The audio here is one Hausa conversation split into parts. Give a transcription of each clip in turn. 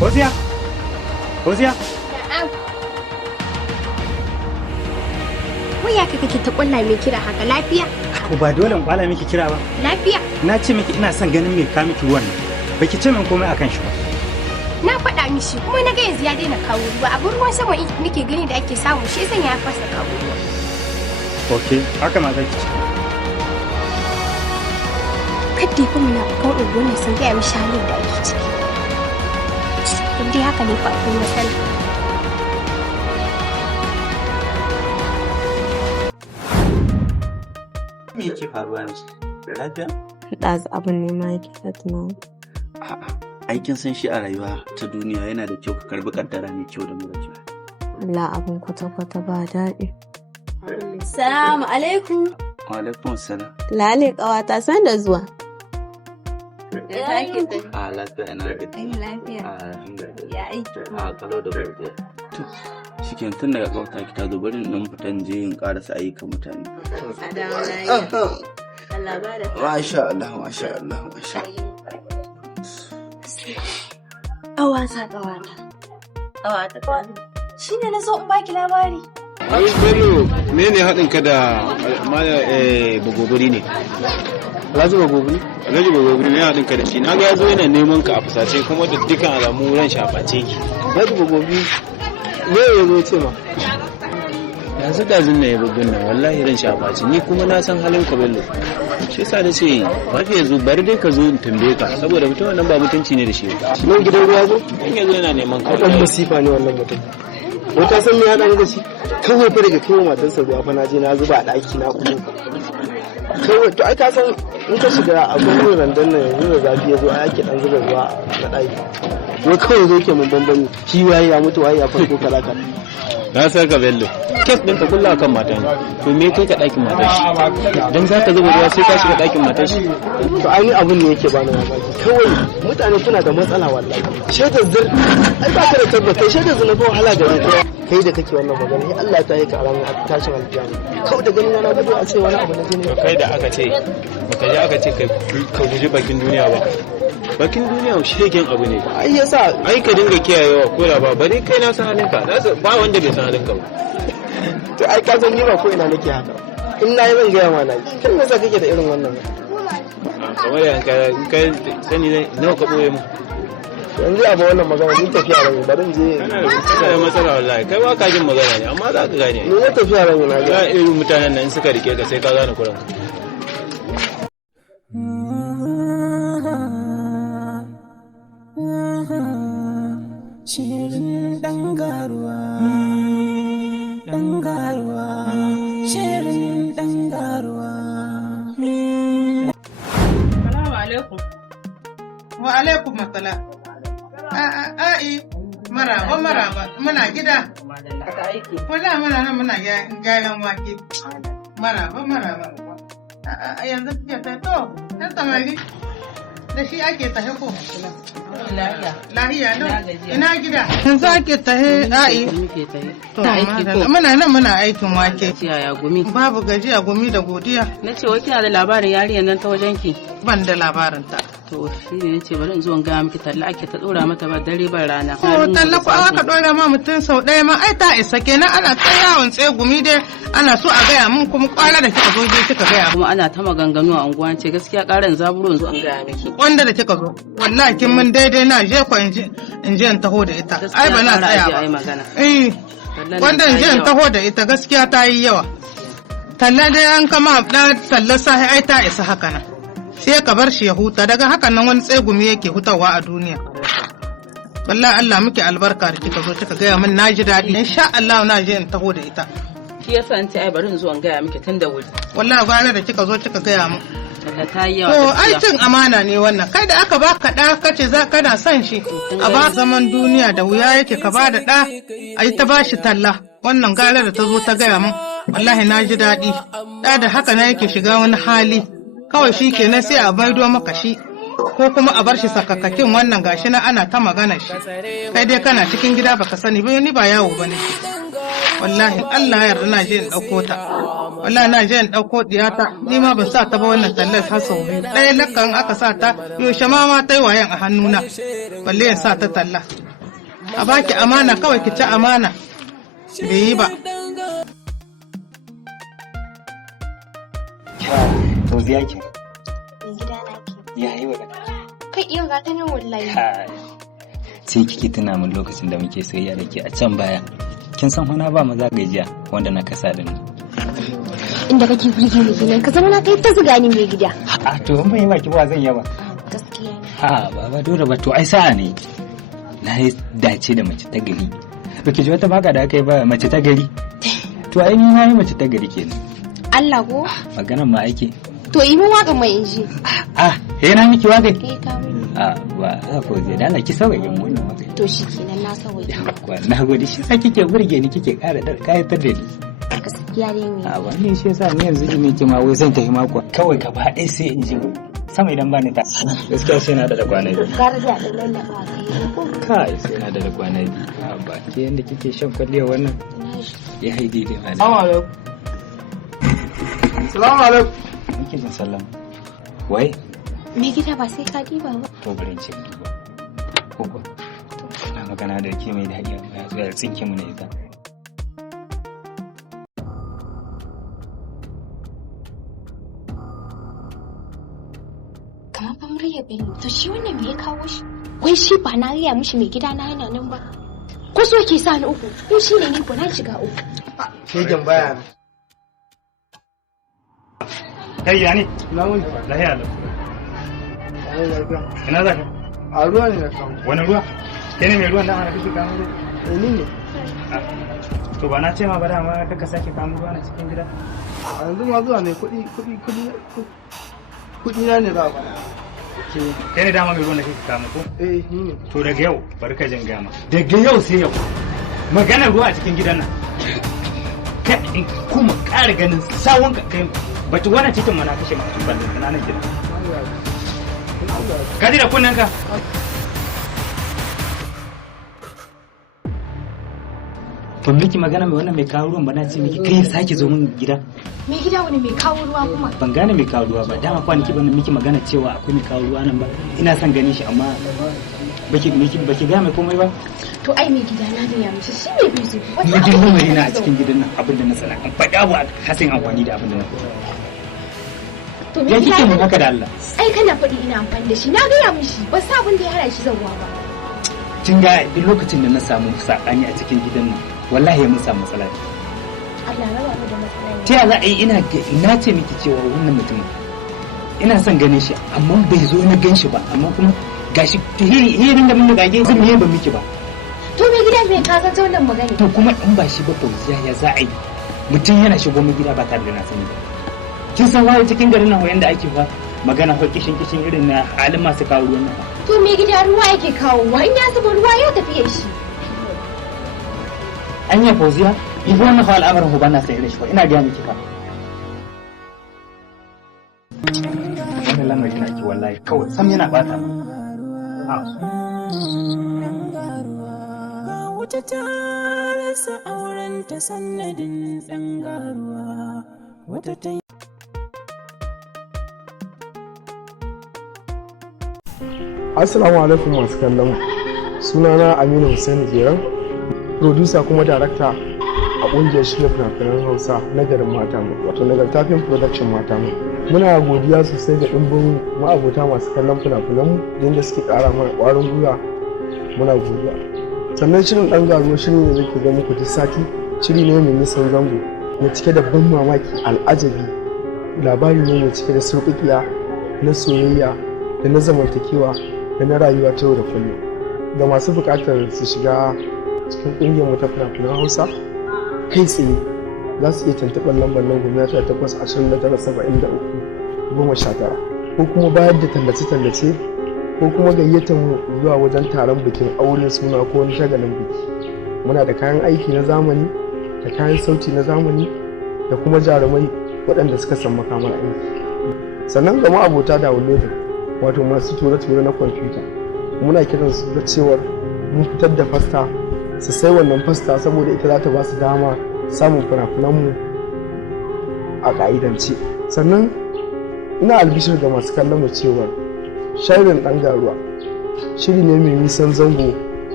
Hosiya? Hosiya? Na'am. Waya kake ta kulla mai kira haka lafiya? Ba dole in kwala miki kira ba. Lafiya. Na ce miki ina son ganin me ka miki ruwan nan. Baki ce min komai akan shi ba. Na faɗa mishi kuma na ga yanzu ya daina kawo ruwa. Abin ruwan sama nake gani da ake samu shi yasa ya fasa kawo ruwa. Okay, haka ma zaki ce. Kadda kuma na kan unguwar ne sun gaya mishi halin da ake ciki. In dai haka ne fa akwai matsala. Me yake faruwa ne? Lafiya? Ɗazu abin ne ma yake ta tunani. A'a, aikin san shi a rayuwa ta duniya yana da kyau ka karbi kaddara mai kyau da mara kyau. Allah abin kwata-kwata ba daɗi. Salamu alaikum. Wa alaikum salam. Lale ƙawata san da zuwa. A lafiya ina da Lafiya. Ya aiki. A kalau da gobe. To, shikenan tun daga kawata ki ta zo bari in fitan je in karasa ayyukan mutane. Allah ba da Masha Allah, masha Allah, masha Allah. ƙawata. Ƙawata. Shi ne na so in baki labari. Awis Bello, ne haɗin ka da bagobiri ne? Alhaji bagobiri? Alhaji bagobiri ne haɗin ka da shi. Na ga ya zo yana neman ka a fusace kuma da dukkan alamu ran shaface ki. Alhaji bagobiri, me ya zo ce ma? Yanzu ɗazun na ya bugun nan wallahi ran shaface ni kuma na san halin ka Bello. Shi yasa da ce mafi yanzu bari dai ka zo in tambaye ka saboda mutum nan ba mutunci ne da shi. Nan gidan ruwa zo? In ya zo yana neman ka. Ɗan masifa ne wannan mutum. Wai ka san me ya ɗan da shi? Kawai fa daga kai matarsa ruwa fa na je na zuba a ɗaki na kuma. Kawai to ai ka san in ka shiga a gwamnan randan nan yanzu da zafi ya zo a yake ɗan zuba ruwa na ɗaki. Wai kawai zo ke mun bambami shi waye ya mutu waye ya farko kalaka. Na san ka Bello. Kes ɗin ka kulla kan matan to me kai ka ɗakin matar shi dan za ka zuba ruwa sai ka shiga ɗakin matar shi. To ai ni abun ne yake bani mamaki kawai mutane suna da matsala wallahi. Shaidar zir ai ba ka da tabbata shaidar zir na fa wahala da rayuwa. Kai da kake wannan magana sai Allah ta yi ka alamun a tashin alƙiyama kawai da ganin na gudu a ce wani abu na jini kai da aka ce baka ji aka ce ka guji bakin duniya ba bakin duniya shegen abu ne ai yasa ai ka dinga kiyayewa ko da ba bari kai na san halinka ba wanda bai san halinka ba to ai ka san ni ba ko ina nake haka in na yi zan gaya ma na kin yasa kake da irin wannan kamar yanka kai sani nawa ka boye mu yanzu abu wannan magana ni tafiya ran bari je kana da matsala wallahi kai ba ka jin magana ne amma za ka gane ni tafiya ran na ga irin mutanen nan suka rike ka sai ka gane kuran shirin dangaruwa shirin dangaruwa. Salamu alaikum. Wa alaikum assalam. A'i, maraba, muna gida. Wala muna nan muna gyaran wake. Maraba. Yanzu kike ta to, ta samari. Da shi ake tahe ko? Lahiya no. Ina gida. Yanzu ake tahe a'i. Muna nan muna aikin wake. Yaya gumi? Babu gajiya gumi da godiya. Na ce wai kina da labarin yarinyar nan ta wajen ki? Ban da labarin ta. To shi ne nace bari in zo in ga miki talla ake ta dora mata ba dare ba rana. Ko talla ko aka dora ma mutum sau ɗaya ma ai ta isa kenan ana ta yawon tsegumi dai ana so a gaya mun kuma kwara da kika zo je kika gaya. Kuma ana ta maganganu a unguwa ce gaskiya karan zaburo yanzu an gaya miki. Wanda da kika zo wallahi kin mun daidai na je ko in je in taho da ita. Ai ba na tsaya ba. Wanda in je in taho da ita gaskiya ta yi yawa. Talla dai an kama da tallar sahi ai ta isa haka nan. Sai ka bar shi ya huta daga hakan nan wani tsegumi yake hutawa a duniya. Wallahi Allah muke albarka da kika zo kika gaya min naji daɗi. Insha Allah na je in taho da ita. Shi yasa an ce ai bari in zo in gaya miki tun da wuri. Wallahi gwara da kika zo kika gaya min. Allah ta yi yawa. To ai cin amana ne wannan. Kai da aka baka ɗa kace za kana son shi. A ba zaman duniya da wuya yake ka ba da ɗa ai ta bashi talla. Wannan gara da ta zo ta gaya min. Wallahi na ji daɗi. Ɗa da haka na yake shiga wani hali. Kawai shi kenan sai a baido maka shi ko kuma a bar shi sakakakin wannan gashi na ana ta magana shi kai dai kana cikin gida baka sani ba ni ba yawo bane wallahi Allah ya yarda na je in dauko ta wallahi na je in dauko diyata ni ma ban sa ta ba wannan tallar har sau biyu ɗaya lakkan aka sa ta yaushe ma ta yi wayan a hannuna balle in sa ta talla a baki amana kawai ki ci amana bai yi ba. To ziya ke. Gida na ke. Ya yi wa Kai iya ga ta nan wallahi. Sai kike tuna min lokacin da muke soyayya da ke a can baya. Kin san hona ba maza gajiya wanda na kasa da ni. Inda kake burge ni kenan ka zama na kai ta zuga ni mai gida. A to in bai baki ba zan yaba. Gaskiya. Baba dole ba to ai sa'a ne. Na yi dace da mace ta gari. Baki ji wata baka da aka yi ba mace ta gari. To ai ni na yi mace ta gari kenan. Allah ko? Maganar ma ake. To yi mun waka mai inji. Yana miki waka? Ka mini. Ba ko zai dala ki sauƙaƙe mu wannan waka. To shi kenan na sauƙaƙe. Na gode shi sa kike burge ni kike ƙara kayatar da ni. Gaskiya dai ne. Wannan shi yasa ni yanzu ne ke ma wai zan tafi mako. Kawai ka ba ɗaya sai in ji sama idan ba ni ta. Gaskiya sai na da kwana biyu. Gara da ɗan lallaba kai sai na da kwana biyu. Ba ke yanda kike shan kwalliya wannan. Ya yi daidai ma. Salamu alaikum. Nake jin sallama. Wai? Me gida ba sai ka diba ba. To bari ce diba. Koko. Na magana da ke mai daɗi ya zo ya tsinke mu ne ita. Kamar fa murya Bello. To shi wannan me ya kawo shi? Wai shi ba na riya mishi mai gida na yana nan ba. Ko so yake sa ni uku? Ko shi ne ni ko na shiga uku. Shegen baya. Kai ya ne? Na wuni. Lahiya lau. Ina za ka? A ruwa ne na kawo. Wani ruwa? Ke ne mai ruwan da ana kake kamo ruwa? Ni ne. To ba na ce ma ba dama kaka sake kamo ruwa na cikin gida? A yanzu ma zuwa ne kuɗi na ne za a ba. Kai ne dama mai ruwan da kake kamo ko? Ni ne. To daga yau bari ka jin gama. Daga yau sai yau. Maganar ruwa a cikin gidan nan. Ka in kuma ƙara ganin sawun ka kai bata wannan cikin mana kashe mutum ban da nan gidan. Ka ji da kunnen ka? To miki magana mai wannan mai kawo ruwan ba na ce miki kai sake zo min gida. Mai gida wani mai kawo ruwa kuma? Ban gane mai kawo ruwa ba. Dama kwanaki ban miki magana cewa akwai mai kawo ruwa nan ba. Ina son ganin shi amma baki ga mai komai ba. To ai mai gida na gaya mishi shi ne bai zo. Ni jin lamari na a cikin gidan nan abin da na sana. An faɗi abu a hasin amfani da abin da na faɗi. To ya kike mun haka da Allah? Ai kana faɗi ina amfani da shi. Na gaya mishi ba sa abin da ya hana shi zauwa ba. Kin ga duk lokacin da na samu sakani a cikin gidan nan wallahi mun samu matsala. Allah raba mu da matsala. Ta za a yi ina ce miki cewa wannan mutumin ina son ganin shi amma bai zo na gan shi ba amma kuma gashi hirin da mun gage zan yi ban miki ba. To mai gida bai ka zanta wannan magana. To kuma in ba shi ba Fauziya ya za a yi mutum yana shigo mu gida ba tare da na sani ba. Kin san wani cikin garin nan wanda ake fa magana fa kishin irin na halin masu kawo ruwan nan. To mai gida ruwa yake kawo wa in ya zuba ruwa ya tafi shi. Anya Fauziya in wannan fa al'amarin ba na sai da shi ina ga miki fa. Wannan lamarin na ki wallahi kawai sam yana bata. Wata ta rasa auren ta sannadin tsangaruwa wata ta Assalamu alaikum masu kallon sunana Aminu Hussein Jeran producer kuma director a ƙungiyar shirya fina-finan Hausa na garin Matamu wato Nagartafin Production Matamu. Muna godiya sosai ga ɗimbin ma'abota masu kallon fina-finanmu yadda suke ƙara mana ƙwarin gwiwa muna godiya. Sannan shirin ɗan garuwa shirin ne zai ga muku duk sati shiri ne mai nisan zango mai cike da ban mamaki al'ajabi labari ne mai cike da surƙuƙiya na soyayya da na zamantakewa da na rayuwa ta yau da kullum. Ga masu buƙatar su shiga cikin ƙungiyar mu ta fina-finan Hausa kai tsaye za su iya tuntuɓar lambar nan 18-29-73-19 ko kuma bayar da tallace-tallace ko kuma gayyatar mu zuwa wajen taron bikin aure suna ko wani shagalin biki. Muna da kayan aiki na zamani da kayan sauti na zamani da kuma jarumai waɗanda suka san makamar aiki. Sannan ga ma'abota downloading wato masu ture-ture na kwamfuta muna kiran su da cewar mun fitar da fasta su sai wannan fasta saboda ita za ta ba su dama samun fina-finanmu a ƙa'idance. Sannan ina albishir ga masu kallon mu cewar shirin ɗan garuwa shiri ne mai nisan zango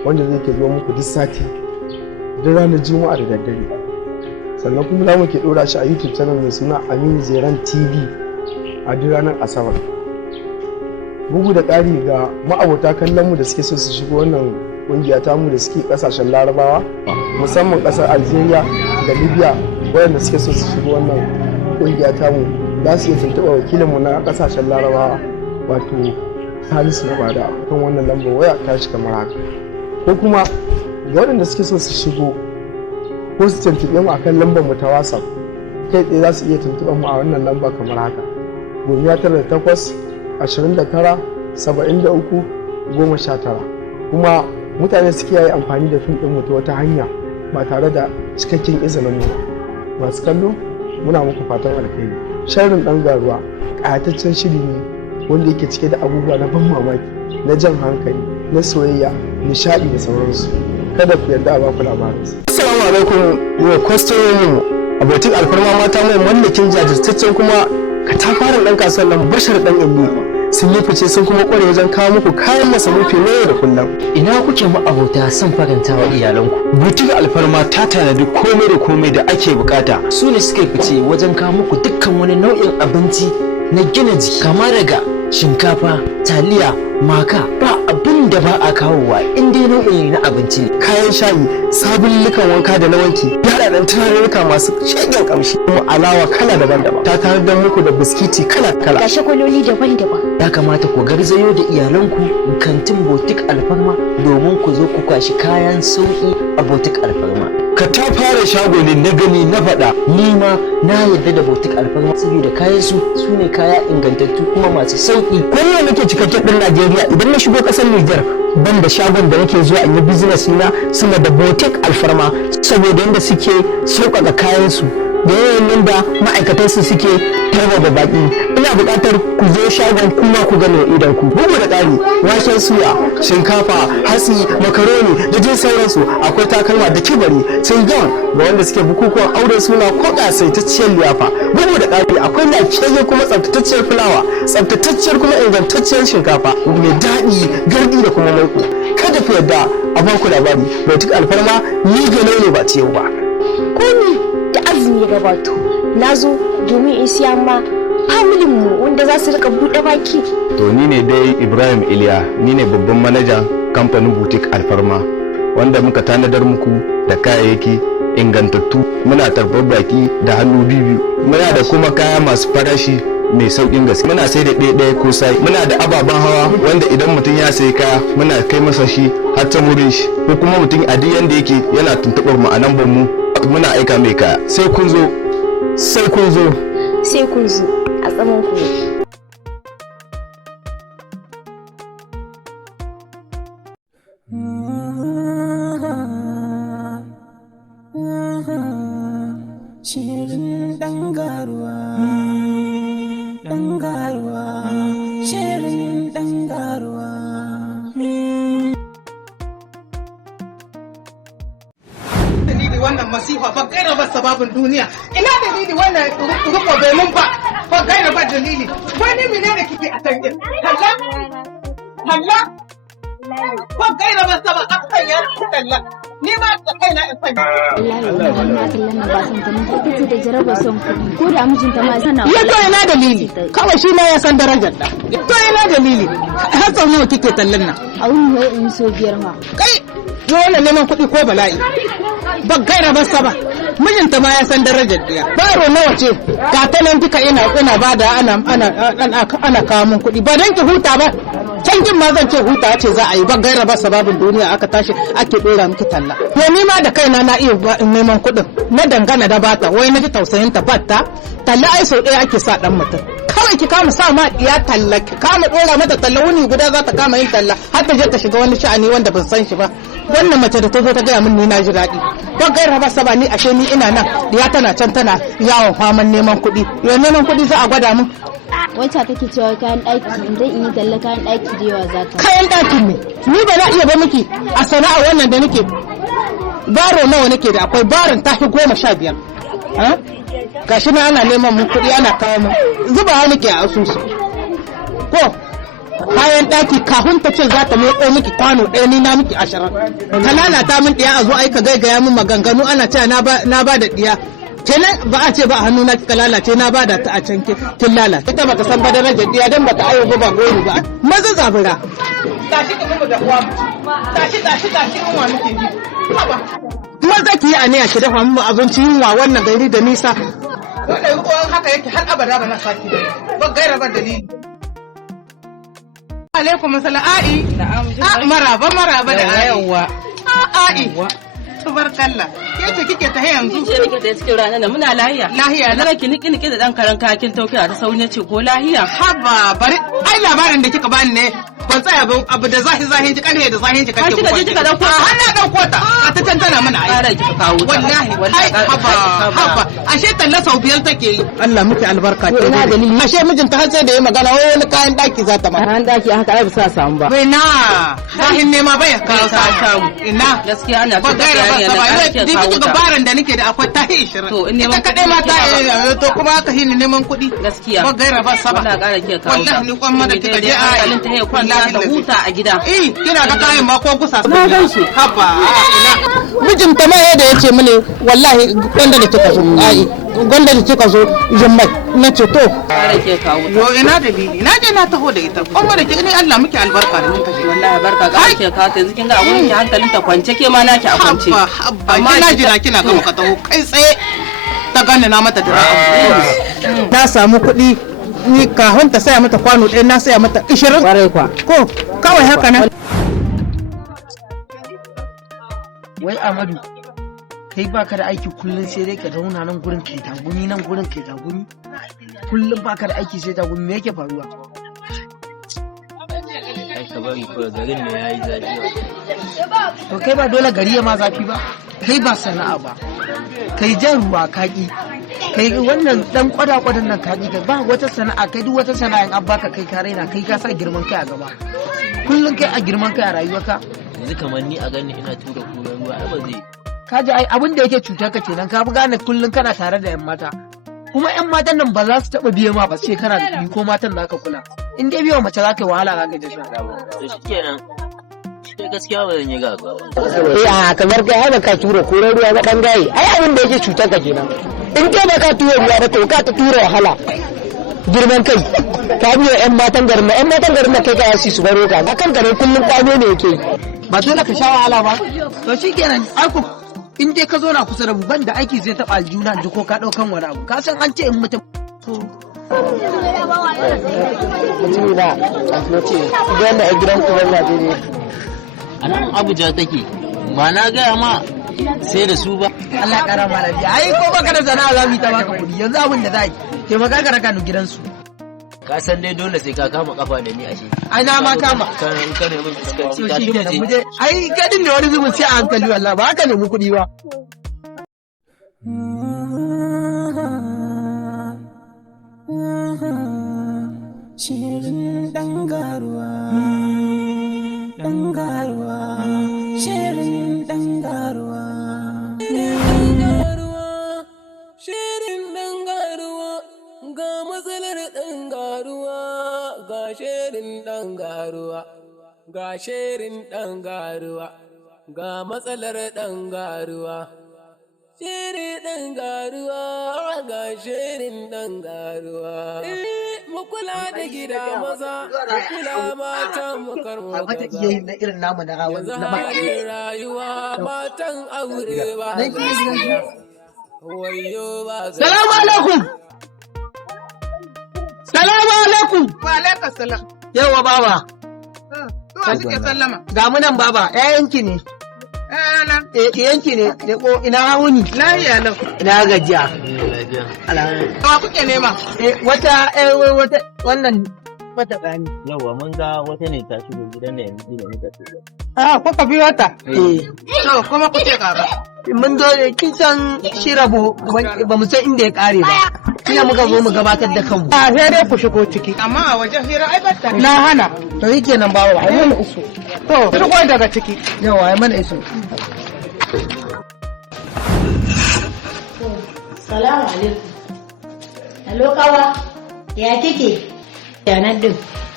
wanda zai ke zuwa muku duk sati duk ranar juma'a da daddare. Sannan kuma za mu ke ɗora shi a YouTube channel mai suna Aminu Zeran TV a duk ranar Asabar. Bugu da ƙari ga ma'abota kallon mu da suke so su shigo wannan ƙungiya tamu da suke ƙasashen Larabawa, musamman ƙasar Algeria da Libya, waɗanda suke so su shigo wannan ƙungiya tamu za su iya tuntuɓa wakilinmu na ƙasashen Larabawa wato Salisu na Bada kan wannan lambar waya ta shi kamar haka. Ko kuma ga waɗanda suke so su shigo ko su tuntuɓe mu akan lambar mu ta WhatsApp, kai tsaye za su iya tuntuɓa mu a wannan lamba kamar haka: 98-29-73-19. Kuma mutane suke yi amfani da fim ɗin mu ta wata hanya ba tare da cikakken izinin mu. Masu kallo muna muku fatan alkhairi. Sharrin ɗan garuwa ƙayataccen shiri ne wanda yake cike da abubuwa na ban mamaki, na jan hankali, na soyayya, nishaɗi da sauransu. Kada ku yarda a baku labarinsa. Assalamu alaikum yau kwastomomin abokin alfarma mata mai mallakin jajirtaccen kuma katafaren ɗan kasuwan nan Bashar ɗan Illi sun yi fice sun kuma ƙware wajen kawo muku kayan masarufi na yau da kullum. Ina kuke ma'abota son faranta wa iyalanku? Butik alfarma ta tanadi komai da komai da ake bukata. Su ne suka fice wajen kawo muku dukkan wani nau'in abinci na gina jiki, kama daga shinkafa, taliya, maka, ba abin da ba a kawowa in dai nau'in na abinci ne. Kayan shayi, sabullukan wanka da na wanki, yaɗaɗɗen turarurruka masu shagen kamshi, kuma alawa kala daban-daban. Ta tanadar muku da biskiti kala-kala. Ga shakwaloli daban-daban. Ya kamata ku garzayo da iyalanku kantin Butik Alfarma domin ku zo ku kwashi kayan sauƙi a Butik Alfarma. Ka ta fara shago ne na gani na faɗa. Ni ma na yarda da Butik Alfarma saboda kayan su ne kaya ingantattu kuma masu sauƙi. Kullum nake cikakken ɗan Najeriya idan na shigo ƙasar Nijar ban da shagon da nake zuwa in yi business na sama da Butik Alfarma saboda yadda suke sauƙaƙa kayan su da yayin da ma'aikatan su suke tarba baƙi. Ina buƙatar ku zo shagon kuma ku gane idan ku. Bugu da ƙari waken suya, shinkafa, hatsi, makaroni da jin sauransu. Akwai takalma da kibari, cingam ga wanda suke bukukuwan aure suna ko ƙasaitacciyar liyafa. Bugu da ƙari akwai lafiyayyen kuma tsaftatacciyar fulawa, tsaftatacciyar kuma ingantacciyar shinkafa mai daɗi, gardi da kuma maiƙo. Kada ku yarda a baku labari, Butik Alfarma ni ga ne ba ta yau ba. Komi da azumi ya gabato, na zo domin in siya ma familin mu wanda za su rika buɗe baki. To ni ne dai Ibrahim Iliya, ni ne babban manajan kamfanin Butik Alfarma wanda muka tanadar muku da kayayyaki ingantattu. Muna tarbar baki da hannu biyu. Muna da kuma kaya masu farashi mai saukin gaske. Muna sai da ɗaya ko sai. Muna da ababen hawa wanda idan mutum ya sayi kaya muna kai masa shi har ta wurin shi, ko kuma mutum a duk yanda yake yana tuntuɓar mu a lambar mu muna aika mai kaya. Sai kun zo, sai kun zo, sai kun zo a tsaman ku. Shirin ɗan garuwa, ɗan garuwa, shirin ɗan garuwa. Dalili wannan masifa ba gaira ba sababin duniya. Ina dalili wannan ruko domin ba gaira ba dalili. Wani mene da kike a tangin? Kalla? Kalla? Ba gaira ba sababin a kalla? Kalla? Ni ma da kaina in sanya. Allah ya kallon ba san ta mun ita ce da jaraba son kuɗi ko da mijinta ma sana. Ya to ina dalili. Kawai shi ne ya san darajar da. To ina dalili. Har sau nawa kike tallan nan? A wuni wai in so biyar ma. Kai to wannan neman kuɗi ko bala'i. Ba gaira ba saba. Mijinta ma ya san darajar diya. Baro nawa ce? Ga ta nan duka ina bada ana kawo min kuɗi. Ba dan ki huta ba. Can jin ma zan ce huta ce za a yi ba gaira ba sababin duniya aka tashi ake dora miki talla. To ni ma da kaina na iya neman kuɗin na dangana da bata wai na ji tausayin ta batta talla ai sau ɗaya ake sa dan mutum. Kawai ki kama sa ma iya talla ki kama dora mata talla wuni guda za ta kama yin talla har ta je ta shiga wani sha'ani wanda ban san shi ba. Wannan mace da ta zo ta gaya min ni na ji daɗi. Ba gaira ba saba ni ashe ni ina nan ya tana can tana yawon faman neman kuɗi. Yau neman kuɗi za a gwada mun. Wacce take cewa kayan ɗaki idan in yi talla kayan ɗaki da yawa za ta. Kayan ɗakin ne. Ni ba na iya ba miki a sana'a wannan da nake. Baro nawa nake da akwai baron tafi 15. Gashi na ana neman mun kuɗi ana kawo mun. Zubawa nake a asusu. Ko kayan ɗaki kafin ta ce za ta meko miki kwano ɗaya ni na miki 20 ta lalata min ɗiya a zo aika gaigaya min maganganu ana cewa na ba da ɗiya kenan ba a ce ba a hannu na kika lalace na ba da ta a can kin lalace ita baka san ba darajar ɗiya dan bata ayo ba gori ba maza zabura tashi ki mu da uwa tashi in wa muke ji maza ki yi aniya ki dafa mu abinci yunwa wannan gari da nisa wanda yi kowan haka yake har abada ba na saki ba gaira ba dalili alaikum assalam ai maraba da ayyawa ai tubarkalla ke ce kike ta yanzu ce nake da cikin ranar da muna lahiya na ki niki da dan karan kakin taukiya ta sauni ce ko lahiya haba bari ai labarin da kika bani ne ban tsaya ba abu da zahin ji karhe da zahin ji kake ko kika dauko har na dauko ta a ta tantana mana ai ƙara kika kawo ta wallahi haba ashe talla sau biyar take yi Allah miki albarka ina dalili ashe mijinta har sai da ya magana wani kayan daki za ta ma kayan daki haka ai ba sa samu ba bai na zahin ne ma bai kawo samu ina gaskiya ana ta duk gabaran da nake da akwai tahi 20 to in neman kadai ma ta to kuma aka hini neman kuɗi gaskiya ba gaira ba saba wala ƙara kike kawo wallahi ni kwan ma da kika je a halin ta ya kwanta da huta a gida kina ga kayan ma ko gusa na gan shi haba ina mijinta ma yadda yace mini wallahi gwanda da kika zo gwanda da kika zo jummai na ce to ƙara kike kawo yo ina dalili na je na taho da ita kuma da kike ni Allah miki albarka da ninka shi wallahi barka ƙara kike kawo ta yanzu kin ga abun ki hankalin ta kwance ke ma naki a kwance amma kina jira kina ga ka taho kai tsaye ta gane na mata dira na samu kuɗi ni kahon ta saya mata kwano ɗaya na saya mata 20 ƙwarai kwa ko kawai haka nan wai Amadu kai baka da aiki kullum sai dai ka zauna nan gurin kai tagumi nan gurin kai tagumi kullum baka da aiki sai tagumi me yake faruwa ai ka bari ko garin ne yayi zafi to kai ba dole gari ya ma zafi ba kai ba sana'a ba kai jan ruwa kaki kai wannan dan kwada-kwadan nan kaki kai ba wata sana'a kai duk wata sana'a in an baka kai ka raina kai ka sa girman kai a gaba kullum kai a girman kai a rayuwarka yanzu kamar ni a gani ina tura kura ruwa ai ba zai ka ji ai abin da yake cutar ka kenan ka fi gane kullum kana tare da yan mata kuma yan matan nan ba za su taba biye ma ba sai kana da kuɗi ko matan da ka kula in dai biyo mace za ka yi wahala za ka je suna dawo to shikenan sai gaskiya ba zan yi gaggawa a kamar kai ai ka tura kura ruwa ga dan gaye ai abin da yake cutar ka kenan in kai ba ka tura ruwa ba to ka ta tura wahala girman kai ka biyo yan matan garin da kai ka su baro ka akan garin kullum kwano ne yake ba dole ka sha wahala ba to shikenan ai ku in dai ka zo na kusa da mu ban da aiki zai taɓa aljuna ji ko ka ɗaukan wani abu ka san an ce in mutum mutum da na ce idan da a gidan ku ban Najeriya a nan Abuja take ba na gaya ma sai da su ba Allah ƙara ma lafiya ai ko baka da sana'a za mu yi ta baka kuɗi yanzu abin da za yi taimaka ka raka ni gidansu ka san dai dole sai ka kama kafa da ni a shi ai na ma kama kan ne mun fuskanci to shi kenan mu je ai gadin ne wani zubin sai a hankali wallahi ba haka ne mu kuɗi ba shirin dangaruwa shirin dangaruwa shirin dangaruwa ga matsalar dangaruwa ga shirin dangaruwa ga shirin dangaruwa ga matsalar dangaruwa shirin dangaruwa ga shirin dangaruwa mu kula da gida maza mu kula mata mu karmo a mata iya yin na irin namu na hawan na ba rayuwa matan aure ba wayo ba salamu alaikum salamu alaikum wa alaikum salam yawa baba to suke sallama ga mu nan baba ƴaƴanki ne yanki ne ko ina hauni lafiya lau ina gajiya wa kuke nema wata wannan mata bani yawa mun ga wata ne ta shigo gidan da yanzu da muka shigo kuka bi wata to kuma kuke kara mun zo kin san shi rabo ba mu san inda ya kare ba kina muka zo mu gabatar da kanmu sai dai ku shigo ciki amma a wajen hira ai batta na hana to yake nan bawo ai mana iso to shigo daga ciki yawa ai mana iso salamu alaikum hello kawa ya kike yanar din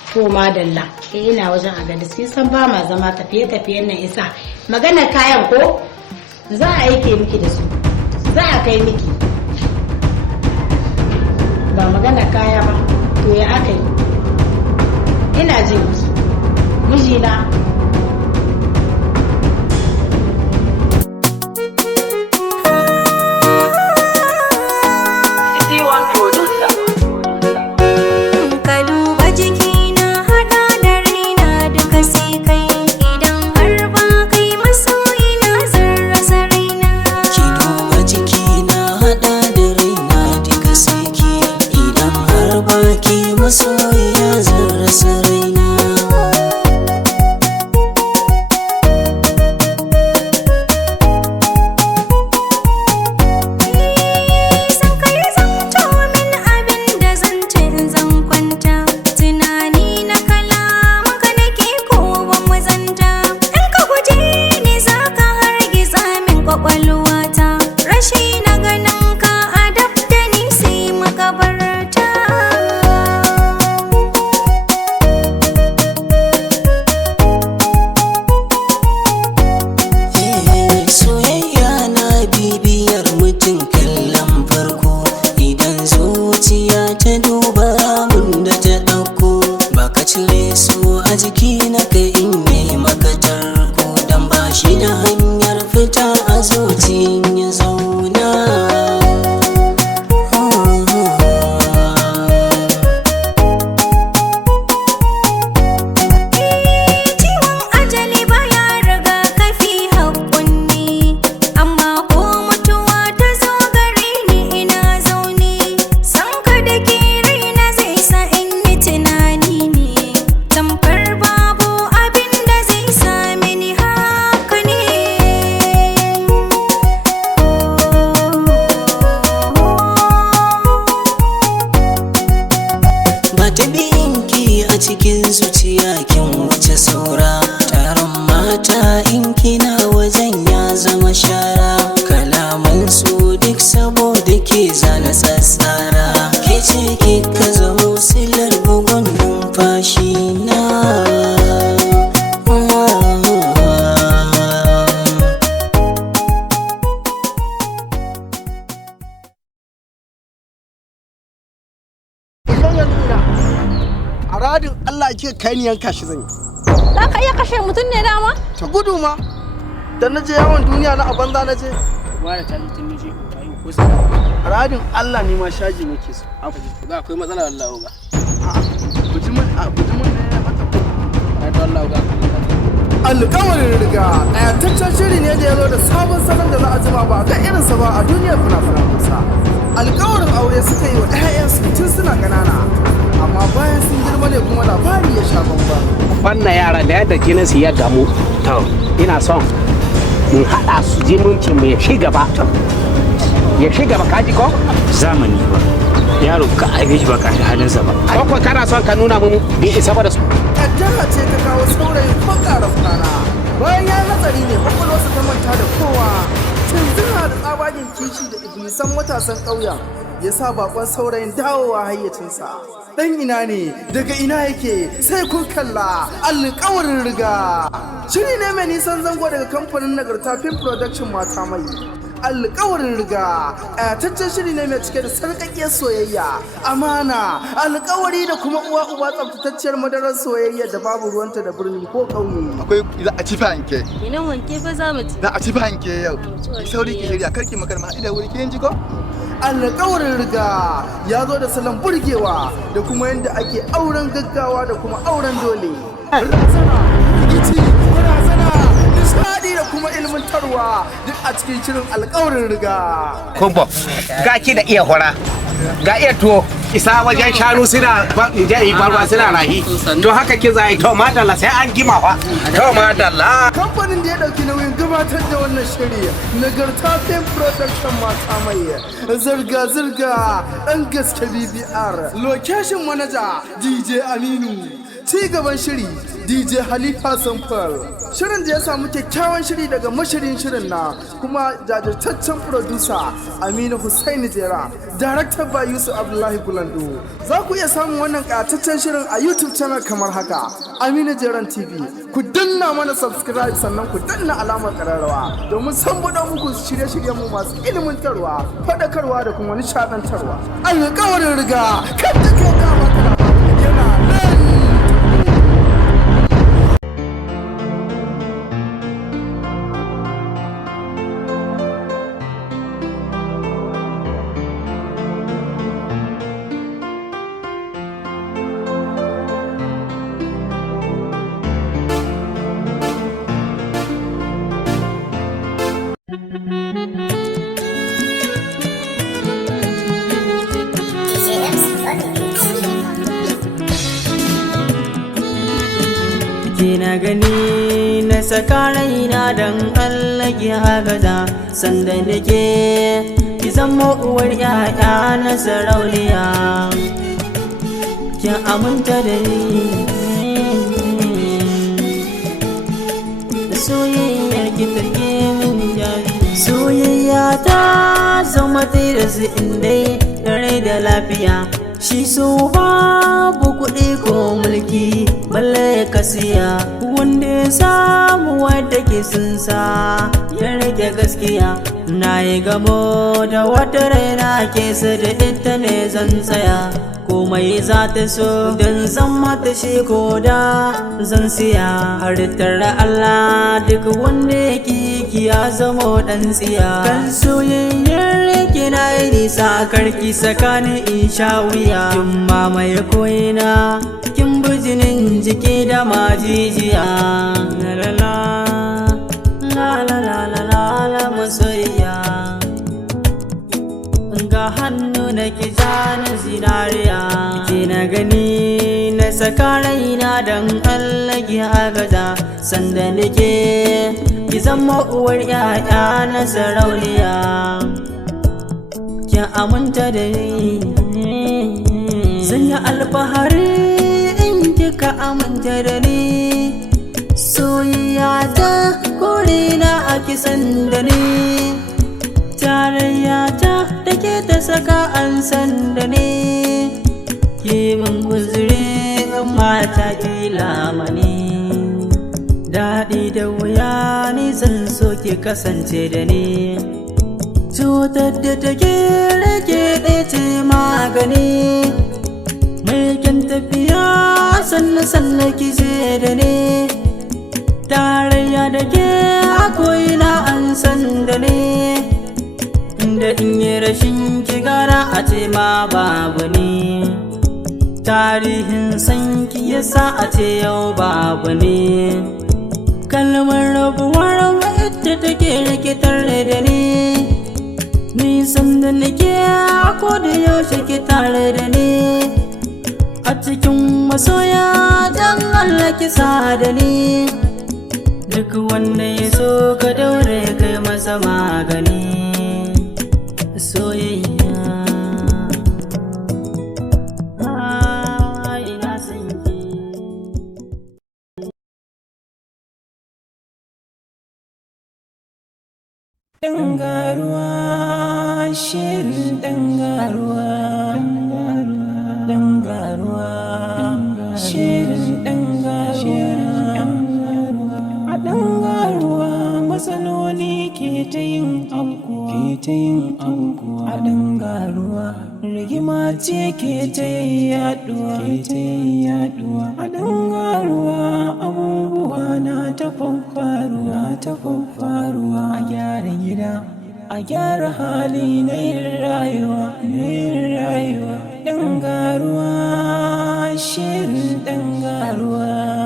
To madalla, ina wajen a gadi sai san ba ma zama tafiye-tafiyen nan isa. Magana kayan ko za a aike miki da su, za a kai miki. Ba magana kaya ba, to ya aka yi? Ina jin ki, mijina. kai ni yanka shi zan yi. Za ka iya kashe mutum ne dama? Ta gudu ma. Da na je yawon duniya na a banza na je. Wani ta mutum ne je ayi ko sai. Radin Allah ne ma shaji nake so. Ba akwai matsala Allah ga. Bujumin ne ya haka. Ai to Allah ga. Alƙawarin riga ƙayataccen shiri ne da ya zo da sabon salon da za a jima ba ga irinsa ba a duniyar fina-finan Hausa. Alƙawarin aure suka yi wa 'ya'yansu tun suna ƙanana. Amma bayan sun girma ne kuma labari ya sha bambam. Wannan yara da yadda jininsu ya gamu, ina son in haɗa su jimunci mai shi gaba. Ya shi gaba kaji ko? Zamani ba. Yaro ka aibe shi ba ka halinsa ba. Ko kana son ka nuna mun bi isa ba da su. Kaddara ce ta kawo saurayin bakara fulana. Bayan ya hatsari ne kwakwalwarsa ta manta da kowa. Canzina da tsabagen kishi da iblisan matasan ƙauyen ya sa bakon saurayin dawowa hayyacinsa. Dan ina ne daga ina yake sai kun kalla alƙawarin riga. Shiri ne mai nisan zango daga kamfanin nagarta film production mata mai. Alƙawarin riga ƙayataccen shiri ne mai cike da sarƙaƙƙiyar soyayya, amana, alƙawari da kuma uwa uba tsaftatacciyar madarar soyayya da babu ruwanta da birni ko ƙauye. Akwai za a ci fanke. Ina wanke fa za mu ci. Za a ci fanke yau. Sauri ki shirya karki makar ma ida wuri kin ji ko? Alƙawarin riga ya zo da salon burgewa da kuma yadda ake auren gaggawa da kuma auren dole. Nishadi da kuma ilmantarwa duk a cikin shirin alƙawarin riga. Kumbo, ga ki da iya hora, ga iya tuwo, isa wajen shanu suna jayi barba suna rahi. To haka ki zai to madalla sai an gima fa. To madalla. Kamfanin da ya ɗauki nauyin gabatar da wannan shiri nagarta film production mata mai zirga-zirga ɗan gaske BBR. Location manager DJ Aminu. ci gaban shiri DJ Halifa Samfal. Shirin da ya samu kyakkyawan shiri daga mashirin shirin na kuma jajirtaccen producer Aminu Hussaini Jera, director by Yusuf Abdullahi Gulando. Za ku iya samun wannan ƙataccen shirin a YouTube channel kamar haka, Aminu Jeran TV. Ku danna mana subscribe sannan ku danna alamar ƙararrawa domin san buɗe muku shirye-shiryen mu masu ilimantarwa, faɗakarwa da kuma nishaɗantarwa. Alƙawarin riga kan duka dama yana nan. Kina gani na saka raina don Allah ki hagaza sanda nake ki zama uwar yaya na sarauniya ki aminta da ni soyayyar ki take min jari soyayya ta zama tirasi indai rai da lafiya shi so babu kuɗi ko mulki balle ka siya wanda ya samu wadda ke sunsa ya rage gaskiya na yi gamo da wata raina ke su da ita ne zan tsaya komai za ta so don zan mata shi ko da zan siya halittar Allah duk wanda ya ki ya zama ɗan tsiya kan soyayyar kina yi nisa karki sakani in sha wuya kin mamaye koyina kin bijinin jiki da majijiya la la la la la la la la masoyiya ga hannu na ki na zinariya kina gani na saka raina don Allah ki agaza sanda nake ki zama uwar yaya na sarauniya ki aminta da ni zan yi alfahari in kika aminta da ni soyayya ta korina a kisan da ni tarayya ta take ta saka an san da ni ki min guzuri mata ki lamani daɗi da wuya ni zan so ki kasance da ni cutar da take rage ɗaya magani mai kyan tafiya sannan ki ce da ni tarayya da ke akwai na an san da ni inda in yi rashin ki gara a ce ma babu ni tarihin san ki yasa a ce yau babu ni kalmar rabuwar wadda take rikitar da ni nisan da nake ko da yaushe ki tare da ni a cikin masoya don Allah ki sa da ni duk wanda ya so ka daure kai masa magani soyayya ina son ki dangaruwa shirin dangaruwa shirin dangaruwa a dangaruwa matsaloli ke ta yin aukuwa a dangaruwa rigima ce ke ta yaduwa a dangaruwa abubuwa na ta faruwa a gyara gida a gyara hali na yin rayuwa dangaruwa shirin dangaruwa